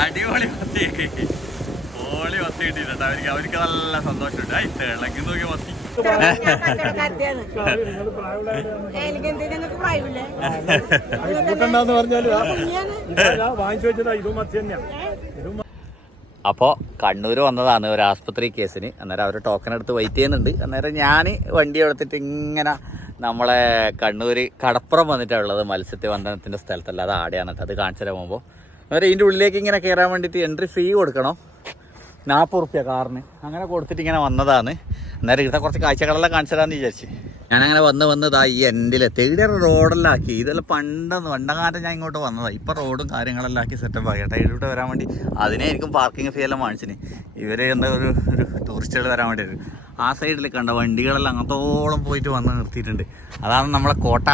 അടിപൊളി മത്തി ഓളി മത്തി കിട്ടിയിട്ടുണ്ട്. അവർക്ക് അവർക്ക് നല്ല സന്തോഷമുണ്ട്. ഐ തിളങ്ങി നോക്കി മത്തി അപ്പോൾ കണ്ണൂർ വന്നതാണ് ഒരു ആസ്പത്രി കേസിന്. അന്നേരം അവർ ടോക്കൺ എടുത്ത് വെയിറ്റ് ചെയ്യുന്നുണ്ട്. അന്നേരം ഞാൻ വണ്ടി എടുത്തിട്ട് ഇങ്ങനെ നമ്മളെ കണ്ണൂർ കടപ്പുറം വന്നിട്ടാണ് ഉള്ളത് വന്ദനത്തിന്റെ സ്ഥലത്തല്ല. അത് ആടെയാണ്. അത് കാണിച്ചു തരാൻ അന്നേരം ഇതിന്റെ ഉള്ളിലേക്ക് ഇങ്ങനെ കയറാൻ വേണ്ടിയിട്ട് എൻട്രി ഫീ കൊടുക്കണം. നാൽപ്പത് റുപ്യ കാറിന്. അങ്ങനെ കൊടുത്തിട്ട് ഇങ്ങനെ വന്നതാണ്. അന്നേരം ഇവിടുത്തെ കുറച്ച് കാഴ്ചകളെല്ലാം കാണിച്ചു തരാമെന്ന് വിചാരിച്ച്. ഞാനങ്ങനെ വന്ന് വന്നതാ ഈ എൻഡിലെത്തി ഇവിടെ റോഡെല്ലാം ആക്കി ഇതെല്ലാം പണ്ടെന്ന് പണ്ടകാലം ഞാൻ ഇങ്ങോട്ട് വന്നതാണ് ഇപ്പം റോഡും കാര്യങ്ങളെല്ലാം ആക്കി സെറ്റപ്പ് ആക്കി. കേട്ടോ വരാൻ വേണ്ടി അതിനെ ആയിരിക്കും പാർക്കിംഗ് ഫീ എല്ലാം വാങ്ങിച്ചിന് ഇവർ എന്താ ഒരു ഒരു ടൂറിസ്റ്റുകൾ വരാൻ വേണ്ടി. ആ സൈഡിൽ കണ്ട വണ്ടികളെല്ലാം അങ്ങോട്ടോളം പോയിട്ട് വന്ന് നിർത്തിയിട്ടുണ്ട്. അതാണ് നമ്മളെ കോട്ട.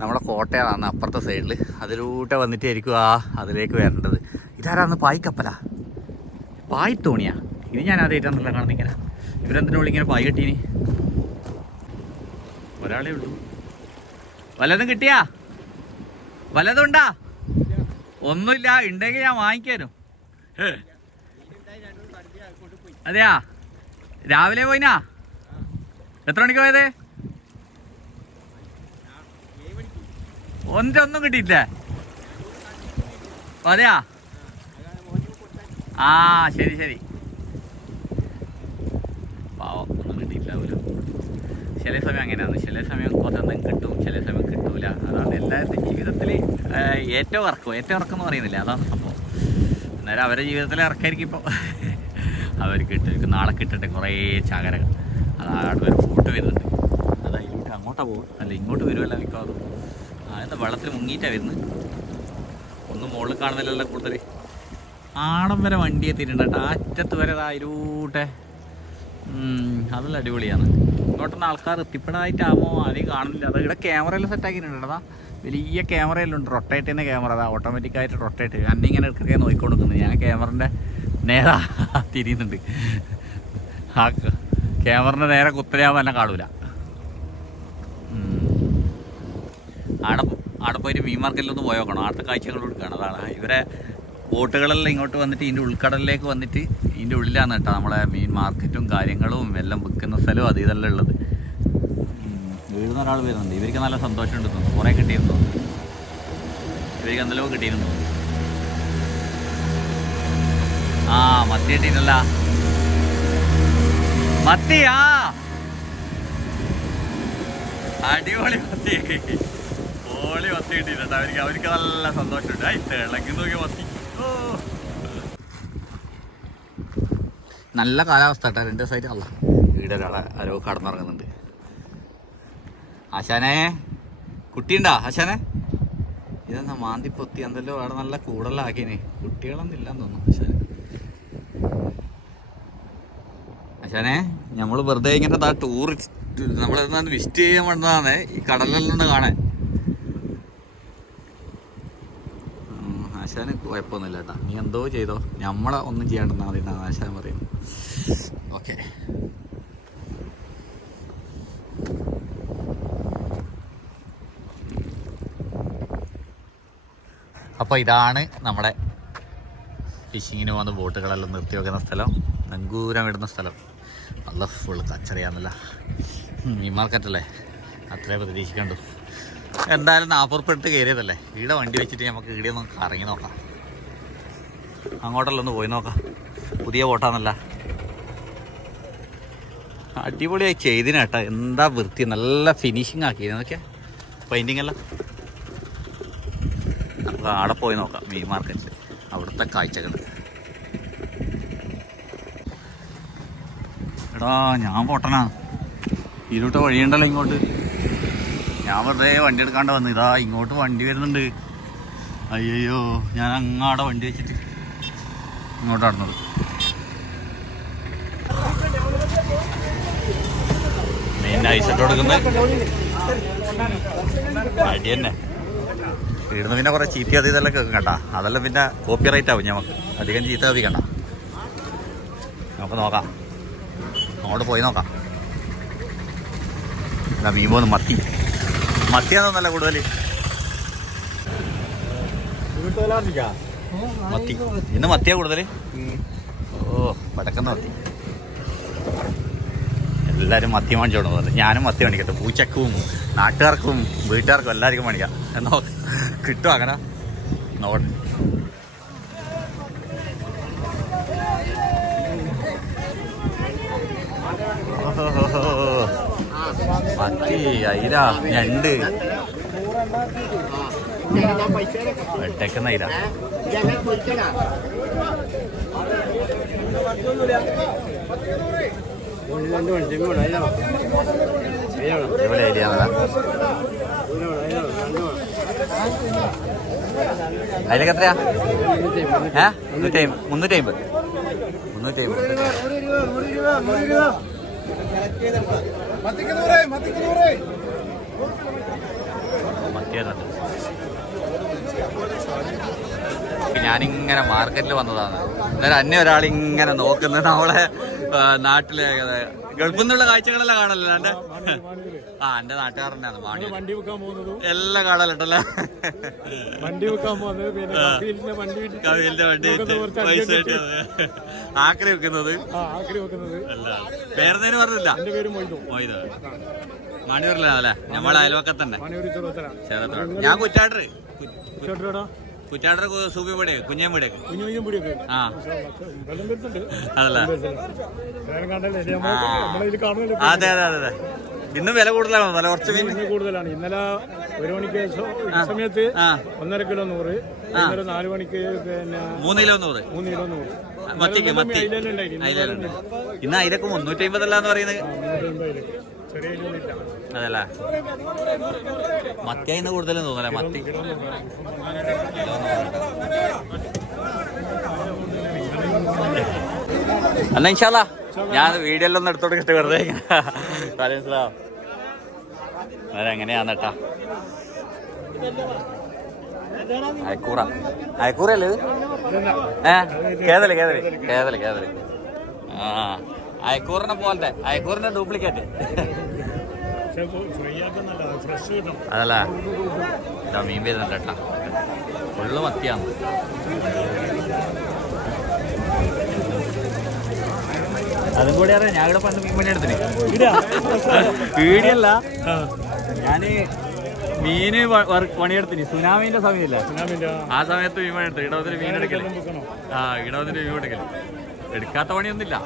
നമ്മളെ കോട്ടയാണ് അപ്പുറത്തെ സൈഡിൽ അതിലൂടെ വന്നിട്ടായിരിക്കും ആ അതിലേക്ക് വരേണ്ടത്. ഇതാരാന്ന് പായ്ക്കപ്പല? പായ് തോണിയാ ഇത് ഞാൻ ആദ്യമായിട്ടാണല്ലോ കാണുന്നിങ്ങനെ ഇവരെന്തിനു ഇങ്ങനെ പായ് കെട്ടീനി? ഒരാളേ ഉള്ളൂ. വല്ലതും കിട്ടിയാ? വല്ലതും ഉണ്ടാ? ഒന്നുമില്ല. ഉണ്ടെങ്കിൽ ഞാൻ വാങ്ങിക്കാനും. അതെയാ? രാവിലെ പോയിനാ? എത്ര മണിക്ക് പോയത്? ഒന്നിട്ട് ഒന്നും കിട്ടിയില്ലേ അതെയാ ആ ശരി ശരി. പാവം ഒന്നും കിട്ടിയില്ല പോലും. ചില സമയം അങ്ങനെയാണ്. ചില സമയം കുറച്ചൊന്നും കിട്ടും. ചില സമയം കിട്ടൂല. അതാണ് എല്ലാവരുടെ ജീവിതത്തിൽ ഏറ്റവും ഇറക്കും ഏറ്റവും ഇറക്കം എന്ന് പറയുന്നില്ല? അതാണ് സംഭവം. അന്നേരം അവരുടെ ജീവിതത്തിൽ ഇറക്കായിരിക്കും ഇപ്പോൾ അവർക്ക് കിട്ടും. നാളെ കിട്ടട്ടെ കുറേ ചകരകൾ. അതാണ് ഒരു കൂട്ട് വരുന്നുണ്ട്. അതാ അങ്ങോട്ടാണ് അങ്ങോട്ടാ പോകും അല്ല ഇങ്ങോട്ട് വരുമല്ല മിക്കവാറും. എന്താ വെള്ളത്തിൽ മുങ്ങിയിട്ടാണ് വരുന്നത് ഒന്നും മുകളിൽ കാണുന്നില്ലല്ലോ കൂടുതൽ ആടം വരെ വണ്ടി എത്തിയിട്ടുണ്ട് കേട്ടോ. അറ്റത്ത് വരെ ഇതായിരൂട്ടെ അതെല്ലാം അടിപൊളിയാണ്. ഇങ്ങോട്ടൊന്നും ആൾക്കാർ എത്തിപ്പെടായിട്ടാമോ ആരെയും കാണുന്നില്ല. അത് ഇവിടെ ക്യാമറയെല്ലാം സെറ്റ് ആക്കിയിട്ടുണ്ട് അതാ വലിയ ക്യാമറയെല്ലാം ഉണ്ട്. റൊട്ടേറ്റ് ചെയ്യുന്ന ക്യാമറ അതാ ഓട്ടോമാറ്റിക്കായിട്ട് റൊട്ടേറ്റ് അന്നെ ഇങ്ങനെ ഇടയ്ക്കൊക്കെ നോക്കിക്കൊണ്ടിരിക്കുന്നത് ഞാൻ ക്യാമറന്റെ നേരെ തിരിയുന്നുണ്ട്. ആ ക്യാമറിന്റെ നേരെ കുത്തരയാകുമ്പോൾ എന്നെ കാണൂല. ആടെ ആടെ പോയിട്ട് മീൻ മാർക്കറ്റിലൊന്ന് പോയി നോക്കണം. ആടത്തെ കാഴ്ചകളോട് കാണാം. അതാണ്. ഇവരെ ബോട്ടുകളെല്ലാം ഇങ്ങോട്ട് വന്നിട്ട് ഇതിന്റെ ഉൾക്കടലിലേക്ക് വന്നിട്ട് ഇതിന്റെ ഉള്ളിലാണ് കേട്ടോ നമ്മളെ മീൻ മാർക്കറ്റും കാര്യങ്ങളും എല്ലാം വിൽക്കുന്ന സ്ഥലവും അത് ഇതെല്ലാം ഉള്ളത്. വീഴുന്ന ഒരാൾ വരുന്നുണ്ട്. ഇവർക്ക് നല്ല സന്തോഷമുണ്ട് തോന്നുന്നു. കുറേ കിട്ടിയിരുന്നു തോന്നുന്നു. ഇവർക്ക് എന്തെല്ലോ കിട്ടിയിരുന്നു. ആ മത്തി കിട്ടിയിട്ടല്ല മത്തിയാ? അടിപൊളി മത്തി. പൊളി വത്തി കിട്ടിയിട്ടുണ്ട്. അവർക്ക് അവർക്ക് നല്ല സന്തോഷമുണ്ട്. ഐ തിളങ്ങി നോക്കിയ വത്തി ഓ. നല്ല കാലാവസ്ഥ കേട്ടോ. രണ്ട് ദിവസമായിട്ട് അല്ല വീട് ഒരാളെ ആരോ കടന്നിറങ്ങുന്നുണ്ട്. ആശാനെ കുട്ടിയുണ്ടാ ആശാനെ? ഇതെന്താ മാന്തി പൊത്തി? എന്തല്ലോ അവിടെ നല്ല കൂടുതലാക്കിനെ കുട്ടികളൊന്നും തോന്നുന്നു ആശാനെ. ആശാനെ നമ്മൾ വെറുതെ ഇങ്ങനെ ടൂറിസ്റ്റ് നമ്മളെന്താ വിസിറ്റ് ചെയ്യാൻ വേണ്ടതാണ് ഈ കടലിൽ നിന്ന് കാണാൻ. ആശാന് കുഴപ്പമൊന്നുമില്ല കേട്ടോ. നീ എന്തോ ചെയ്തോ? നമ്മളെ ഒന്നും ചെയ്യാണ്ടെന്നാ മതി ആശാൻ പറയും. ഓക്കെ. അപ്പോൾ ഇതാണ് നമ്മുടെ ഫിഷിങ്ങിന് പോകുന്ന ബോട്ടുകളെല്ലാം നിർത്തി വെക്കുന്ന സ്ഥലം. നങ്കൂരം ഇടുന്ന സ്ഥലം. നല്ല ഫുൾ കച്ചറിയാന്നല്ല. മീൻ മാർക്കറ്റല്ലേ അത്രേ പ്രതീക്ഷിക്കണ്ടു. എന്തായാലും നാപ്പുറപ്പെട്ട് കയറിയതല്ലേ? ഇവിടെ വണ്ടി വെച്ചിട്ട് നമുക്ക് ഇവിടെ ഒന്ന് കറങ്ങി നോക്കാം. അങ്ങോട്ടല്ല ഒന്ന് പോയി നോക്കാം. പുതിയ ബോട്ടാന്നല്ല. അടിപൊളിയായി ചെയ്തിന് കേട്ടോ. എന്താ വൃത്തി നല്ല ഫിനിഷിങ് ആക്കി നോക്കിയാ പെയിന്റിങ് എല്ലാം. നമുക്ക് ആടെ പോയി നോക്കാം മീൻ മാർക്കറ്റിൽ അവിടുത്തെ കാഴ്ചകൾ എടാ ഞാൻ പൊട്ടനാ. ഇരുട്ട വഴിയുണ്ടല്ലോ ഇങ്ങോട്ട്. ഞാൻ വെറുതെ വണ്ടി എടുക്കാണ്ട് വന്നു ഇതാ ഇങ്ങോട്ട് വണ്ടി വരുന്നുണ്ട്. അയ്യോ ഞാൻ അങ്ങാടെ വണ്ടി വെച്ചിട്ട് ഇങ്ങോട്ട് നടന്നത്. മെയിൻ ഐസിട്ട് കൊടുക്കുന്നത്. അടി തന്നെ. ഇവിടുന്ന് പിന്നെ കുറെ ചീത്ത അത് ഇതെല്ലാം കേൾക്കും കേട്ടാ. അതെല്ലാം പിന്നെ കോപ്പി റൈറ്റ് ആവും ഞമ്മക്ക്. അധികം ചീത്ത കേൾപ്പിക്കണ്ട നമുക്ക് നോക്കാം. അങ്ങോട്ട് പോയി നോക്കാം. മീൻ പോകുന്നു മത്തി. മത്തിയാണെന്നല്ല കൂടുതൽ മത്തി. ഇന്ന് മത്തിയാ കൂടുതൽ ഓ പടക്കുന്ന മത്തി. എല്ലാവരും മത്തി മേടിച്ചോണ്ട് പോകുന്നത് ഞാനും മത്തി മേടിക്കട്ടെ പൂച്ചക്കും നാട്ടുകാർക്കും വീട്ടുകാർക്കും എല്ലാവർക്കും മേടിക്കാം എന്നോ കിട്ടും അങ്ങനെ? നോട്ടെ മത്തി അയില ഞണ്ട്. വെട്ടേക്കുന്ന അയില എവിടെ അയിലാന്നല്ല അതിലൊക്കെ എത്രയാ? ഏ? മുന്നൂറ്റി അമ്പത് മുന്നൂറ്റി അമ്പത് മുന്നൂറ്റി അമ്പത് മത്തിയായിരുന്നു ഞാനിങ്ങനെ മാർക്കറ്റിൽ വന്നതാണ്. അന്നേരം അന്നെ ഒരാൾ ഇങ്ങനെ നോക്കുന്നത് നമ്മളെ നാട്ടിലെ ഗൾഫിൽ നിന്നുള്ള കാഴ്ചകളെല്ലാം കാണല്ലോ എന്റെ ആ എന്റെ നാട്ടുകാരനാണ് മാണി. വണ്ടി വെക്കാൻ പോകുന്നതും. എല്ലാം കാണലുണ്ടല്ലോ. വണ്ടി വെക്കാൻ പോകുന്നത്. കവിലിന്റെ വണ്ടി പൈസ ആക്രി വെക്കുന്നത് ആക്രി വെക്കുന്നത് അല്ല. പേരുന്നതിന് പറഞ്ഞില്ല. എന്റെ പേര് മൊയ്തു. മൊയ്ത്. മണിയൂരിലാണല്ലേ? നമ്മളെ അയൽവക്കത്തന്നെ. ചെറുത്തല ഞാൻ കുറ്റാട്ടർ ചേട്ടോടാ കുറ്റാട്ടർ സൂപ്പി കുഞ്ഞൻ വീടേക്ക് കുഞ്ഞു കുഞ്ഞും പിടിയൊക്കെ ആ. വെള്ളം വരുന്നുണ്ട് അതല്ല? വേറെ കണ്ടല്ലേ ഇത് നമ്മൾ നമ്മളിതിൽ കാണുന്നില്ല അതെ അതെ അതെ അതെ. ഇന്നും വില കൂടുതലാണ്? നല്ല കുറച്ച് മീൻ ഇന്ന് കൂടുതലാണ്. ഇന്നലെ ഒരു മണിക്ക് ഈ സമയത്ത് ആ. ഒന്നര കിലോ നൂറ് ഇന്നലെ നാല് മണിക്ക് പിന്നെ മൂന്ന് കിലോ നൂറ്. മൂന്ന് കിലോ നൂറ്. മത്തിക്ക് മത്തി. അയിലുണ്ട് ഇന്ന് അതിലൊക്കെ മുന്നൂറ്റി അമ്പതല്ലാന്ന് പറയുന്നത്. അതല്ല? മത്തി ഇന്ന് കൂടുതലും തോന്നല്ലേ മത്തി. എന്നാ ഇൻഷാല്ല ഞാൻ വീഡിയോ എല്ലാം ഒന്ന് എടുത്തോട്ട് കിട്ടി വെറുതെ മനസ്സിലാവും അതെങ്ങനെയാന്നട്ടാ അയക്കൂറ. അയക്കൂറ ഇത്? ഏ? കേതൽ കേതൽ കേതൽ കേതൽ. ആ അയക്കൂറിനെ പോലത്തെ അയക്കൂറിന്റെ ഡ്യൂപ്ലിക്കേറ്റ്. അതല്ല ഇതാ മീൻ വരുന്നുണ്ട് കേട്ടാ. ഫുള്ള് മത്തിയാണ്. അതും കൂടി അറിയാം ഞാൻ ഇവിടെ പണ്ട് മീൻ പണി എടുത്തിന്. വീടിയല്ല ഞാൻ മീന് പണിയെടുത്തിന്. സുനാമീന്റെ സമയമില്ല ആ. സമയത്ത് മീൻ പണി എടുത്തു ഇടവത്തിന് മീൻ എടുക്കൽ. ആ ഇടവത്തിന് മീൻ എടുക്കൽ. എടുക്കാത്ത പണിയൊന്നുമില്ല.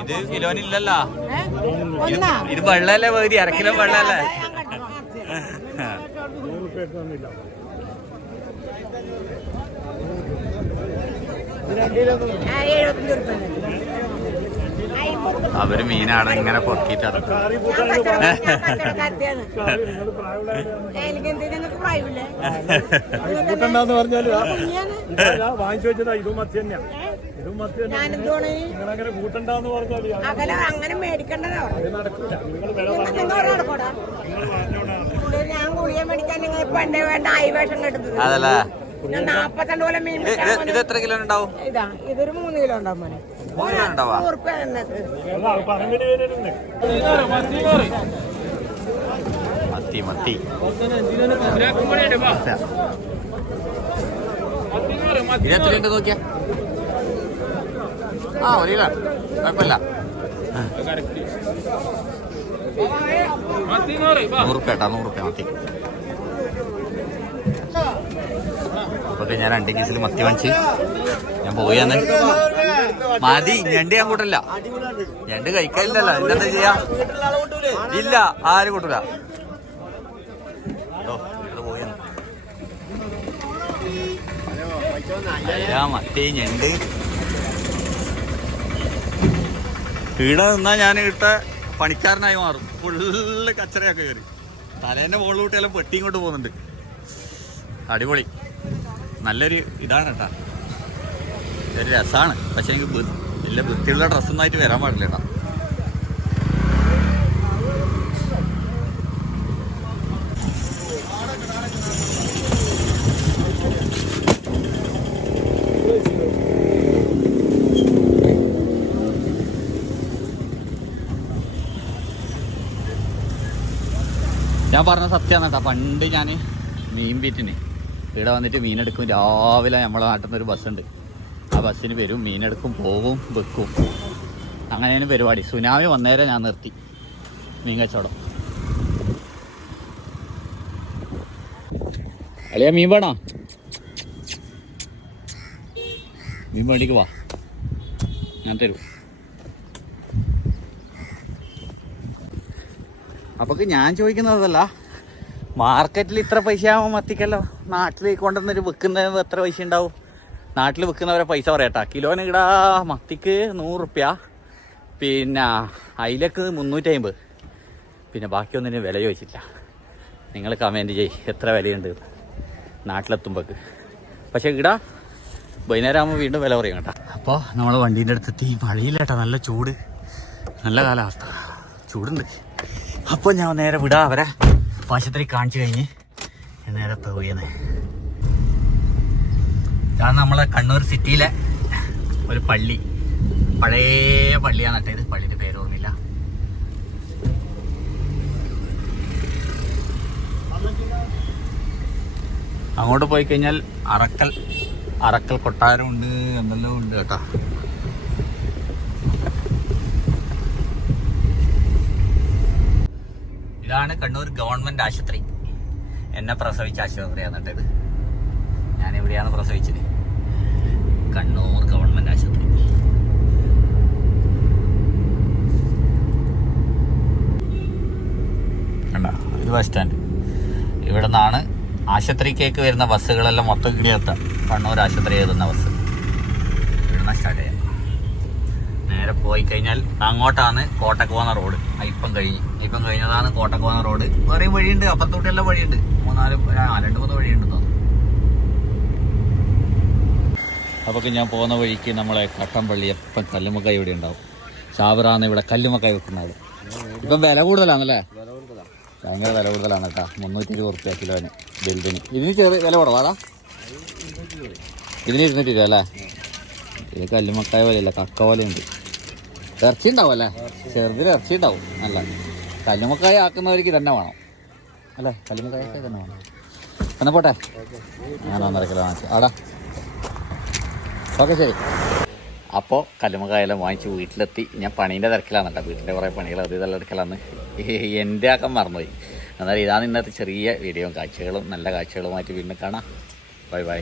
ഇത് കിലോനില്ലല്ലോ. ഇത് വെള്ളല്ലേ പകുതി അര കിലോ വെള്ളല്ലേ? എഴുപത്തഞ്ച് ഉറുപ്പ്യ. അവർ മീനാണ് ഇങ്ങനെ പൊക്കിട്ട് കൂട്ടണ്ടെന്ന് പറഞ്ഞാൽ വാങ്ങിച്ചു വെച്ചതാ ഇതും മത്തി തന്നെയാ. ഇതും മത്തി തന്നെ ഞാനെന്തോണ് നിങ്ങളങ്ങനെ കൂട്ടണ്ടെന്ന് പറഞ്ഞാൽ അകല അങ്ങനെ മേടിക്കണ്ടതോ നടക്കൂല. ഞാൻ ഗുളിക മേടിക്കാൻ നിങ്ങൾ പണ്ടേ വേണ്ട അതല്ലേ? ഇത് എത്ര കിലോ ഉണ്ടാവും? ഇതാ ഇതൊരു മൂന്ന് കിലോ ഉണ്ടാവും മോനെ. ഉണ്ടാവാ മത്തി മത്തി. ഇത് എത്രയുണ്ട് നോക്കിയാ? ആ ഒരു കിലോ കുഴപ്പമില്ല. നൂറുപ്യ കേട്ടാ നൂറുപ്യ മത്തി. അപ്പൊ ഞാൻ രണ്ട് കേസിൽ മത്തി വാങ്ങിച്ച് ഞാൻ പോയാന്ന് മതി ഞണ്ട് ഞാൻ കൂട്ടില്ല ഞണ്ട് കഴിക്കാനില്ലല്ലോ എന്താ ചെയ്യാ? ഇല്ല ആരും കൂട്ടൂല. ഓ ഇവിടെ പോയെന്ന് അല്ല മറ്റേ ഞണ്ട്. ഇവിടെ നിന്നാ ഞാൻ ഇട്ട പണിക്കാരനായി മാറും. ഫുള്ള് കച്ചറയൊക്കെ കയറി തലേന്റെ മുകളിൽ കൂട്ടിയാലും പെട്ടി ഇങ്ങോട്ട് പോകുന്നുണ്ട്. അടിപൊളി. നല്ലൊരു ഇതാണ് കേട്ടോ ഒരു രസമാണ് പക്ഷെ എനിക്ക് വലിയ വൃത്തിയുള്ള ഡ്രസ്സൊന്നായിട്ട് വരാൻ പാടില്ല കേട്ടോ ഞാൻ പറഞ്ഞ സത്യമാണ് കേട്ടോ പണ്ട് ഞാൻ മീൻ പീറ്റിനെ ഇവിടെ വന്നിട്ട് മീനെടുക്കും. രാവിലെ നമ്മളെ നാട്ടിൽ നിന്നൊരു ബസ്സുണ്ട്. ആ ബസ്സിന് വരും. മീനെടുക്കും പോവും വെക്കും. അങ്ങനെയാണ് പരിപാടി. സുനാമി വന്നേരം ഞാൻ നിർത്തി. മീൻ കച്ചവടം. അളിയാ മീൻ വേണോ? മീൻ വേണ്ടിക്ക് വാ. ഞാൻ തരും. അപ്പൊക്ക് ഞാൻ ചോദിക്കുന്നതല്ല മാർക്കറ്റിൽ ഇത്ര പൈസ ആവുമ്പോൾ മത്തിക്കല്ലോ. നാട്ടിൽ കൊണ്ടുവന്നിട്ട് വിൽക്കുന്നതിന് എത്ര പൈസ ഉണ്ടാവും? നാട്ടിൽ വിൽക്കുന്നവരെ പൈസ പറയട്ടാ. കിലോന് ഇടാ മത്തിക്ക് നൂറ് റുപ്യ. പിന്നെ അയിലക്ക് മുന്നൂറ്റി അമ്പത് പിന്നെ ബാക്കിയൊന്നിന് വില ചോദിച്ചില്ല നിങ്ങൾ കമന്റ് ചെയ് എത്ര വിലയുണ്ട് നാട്ടിലെത്തുമ്പോൾക്ക് പക്ഷേ ഇടാ വൈകുന്നേരം ആകുമ്പോൾ വീണ്ടും വില പറയും കേട്ടോ. അപ്പോൾ നമ്മൾ വണ്ടീന്റെ അടുത്തെത്തി. മഴയില്ല നല്ല ചൂട്. നല്ല കാലാവസ്ഥ. ചൂടുണ്ട്. അപ്പോൾ ഞാൻ നേരെ വിടാം അവരെ. ആശുപത്രി കാണിച്ചു കഴിഞ്ഞ് നേരെ പോവുകയാണ് ഇതാണ് നമ്മളെ കണ്ണൂർ സിറ്റിയിലെ ഒരു പള്ളി. പഴയ പള്ളിയാണ് കേട്ടോ ഇത്. പള്ളിയുടെ പേര് ഓർമ്മയില്ല അങ്ങോട്ട് പോയി കഴിഞ്ഞാൽ അറക്കൽ അറക്കൽ കൊട്ടാരമുണ്ട് എന്തെല്ലാം ഉണ്ട് കേട്ടോ. ഇതാണ് കണ്ണൂർ ഗവൺമെന്റ് ആശുപത്രി. എന്നെ പ്രസവിച്ച ആശുപത്രിയാണ് ഞാൻ എവിടെയാണ് പ്രസവിച്ചത്? കണ്ണൂർ ഗവൺമെന്റ് ആശുപത്രി. ഇത് ബസ് സ്റ്റാൻഡ് ഇവിടെ നിന്നാണ് ആശുപത്രിക്കേക്ക് വരുന്ന ബസ്സുകളെല്ലാം മൊത്തം എത്താം കണ്ണൂർ ആശുപത്രി എഴുതുന്ന ബസ് ഇവിടുന്ന് സ്റ്റാർട്ട് ചെയ്യാം നേരെ പോയി കഴിഞ്ഞാൽ അങ്ങോട്ടാണ് കോട്ടക്കുവന്ന റോഡ് ഇപ്പം കഴിഞ്ഞ് ഇപ്പം കഴിഞ്ഞതാണ് കോട്ടക്കോന്ന റോഡ് വേറെയും വഴിയുണ്ട് അപ്പുറത്തോട്ട് എല്ലാം വഴിയുണ്ട് മൂന്നാൽ രണ്ട് മൂന്ന് വഴിയുണ്ട് അപ്പൊ അപ്പോൾ ഞാൻ പോകുന്ന വഴിക്ക് നമ്മളെ കട്ടമ്പള്ളി എപ്പം കല്ലുമക്കായ ഇവിടെ ഉണ്ടാവും. ചാവറാന്ന് ഇവിടെ കല്ലുമക്കായ വെക്കുന്ന ആൾ ഇപ്പം വില കൂടുതലാണല്ലേ? ഭയങ്കര വില കൂടുതലാണ് കേട്ടോ. മുന്നൂറ്റി ഇരുപത് റുപ്യ കിലോന് വലുതിന് ഇതിന് ചെറിയ വില കുറവാടാ ഇതിന് ഇരുന്നൂറ്റി ഇരുപത് അല്ലേ? ഇത് കല്ലുമക്കായ പോലെയല്ല കക്ക പോലെ ഉണ്ട് ഇറച്ചി ഉണ്ടാവും അല്ലേ? ചെറുതിൽ ഇറച്ചി ഉണ്ടാവും അല്ല കല്ലുമക്കായ ആക്കുന്നവർക്ക് തന്നെ വേണം. അല്ലേ? കല്ലുമക്കായ തന്നെ വേണം. എന്നാ പോട്ടെ? ഞാൻ ഒന്നര കിലോ വാങ്ങിച്ചു ആടാ. ഓക്കെ ശരി. അപ്പോൾ കല്ലുമക്കായെല്ലാം വാങ്ങിച്ച് വീട്ടിലെത്തി. ഞാൻ പണീന്റെ തിരക്കിലാണ് കേട്ടോ വീട്ടിന്റെ കുറേ പണികൾ അത് ഇതെല്ലാം എടുക്കലാണ് എന്റെ ആക്കം മറന്നുപോയി. എന്നാൽ ഇതാണ് ഇന്നത്തെ ചെറിയ വീഡിയോ കാഴ്ചകളും നല്ല കാഴ്ചകളുമായിട്ട് വീണ്ടും കാണാം. Bye bye.